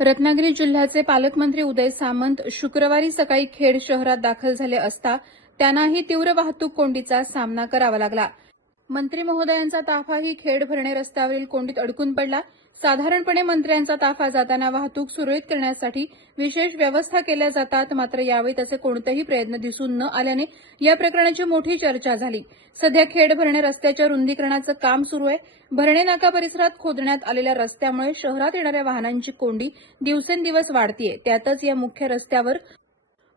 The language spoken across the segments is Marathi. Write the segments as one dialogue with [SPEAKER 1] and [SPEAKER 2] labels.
[SPEAKER 1] रत्नागिरी जिल्ह्याचे पालकमंत्री उदय सामंत शुक्रवारी सकाळी खेड शहरात दाखल झाले असता त्यांनाही तीव्र वाहतूक कोंडीचा सामना करावा लागला. मंत्री महोदयांचा ताफाही खेड भरणे रस्त्यावरील कोंडीत अडकून पडला. साधारणपणे मंत्र्यांचा ताफा जाताना वाहतूक सुरळीत करण्यासाठी विशेष व्यवस्था केल्या जातात मात्र यावेळी तसे कोणतेही प्रयत्न दिसून न आल्याने या प्रकरणाची मोठी चर्चा झाली. सध्या खेड भरणे रस्त्याच्या रुंदीकरणाचं काम सुरू आहे. भरणे नाका परिसरात खोदण्यात आलेल्या रस्त्यामुळे शहरात येणाऱ्या वाहनांची कोंडी दिवसेंदिवस वाढतीये. त्यातच या मुख्य रस्त्यावर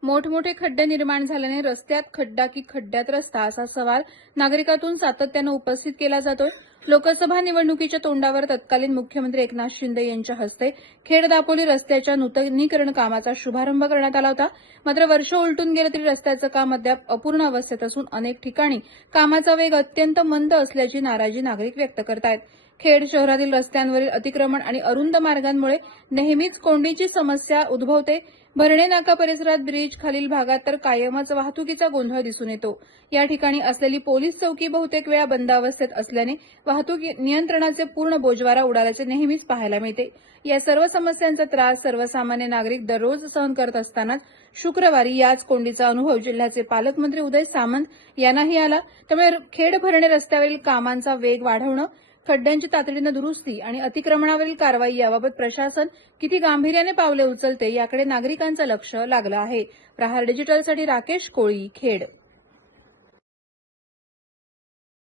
[SPEAKER 1] मोठमोठे खड्डे निर्माण झाल्याने रस्त्यात खड्डा की खड्ड्यात रस्ता असा सवाल नागरिकातून सातत्यानं उपस्थित केला जातोय. लोकसभा निवडणुकीच्या तोंडावर तत्कालीन मुख्यमंत्री एकनाथ शिंदे यांच्या हस्ते खेड दापोली रस्त्याच्या नूतनीकरण कामाचा शुभारंभ करण्यात आला होता. मात्र वर्ष उलटून गेलं तरी रस्त्याचं काम अद्याप अपूर्ण अवस्थेत असून अनेक ठिकाणी कामाचा वेग अत्यंत मंद असल्याची नाराजी नागरिक व्यक्त करतायत. खेड शहरातील रस्त्यांवरील अतिक्रमण आणि अरुंद मार्गांमुळे नेहमीच कोंडीची समस्या उद्भवते. भरणे नाका परिसरात ब्रिज खालील भागात तर कायमच वाहतुकीचा गोंधळ दिसून येतो. या ठिकाणी असलेली पोलीस चौकी बहुतेक वेळा बंद अवस्थेत असल्याने वाहतूक नियंत्रणाचे पूर्ण बोजवारा उडाल्याचे नेहमीच पाहायला मिळते. या सर्व समस्यांचा त्रास सर्वसामान्य नागरिक दररोज सहन करत असतानाच शुक्रवारी याच कोंडीचा अनुभव जिल्ह्याचे पालकमंत्री उदय सामंत यांनाही आला. त्यामुळे खेड भरणे रस्त्यावरील कामांचा वेग वाढवणं खड्ड्यांची तातडीनं दुरुस्ती आणि अतिक्रमणावरील कारवाई याबाबत प्रशासन किती गांभीर्याने पावले उचलते याकडे नागरिकांचं लक्ष लागलं आहे. प्रहार डिजिटलसाठी राकेश कोळी खेड.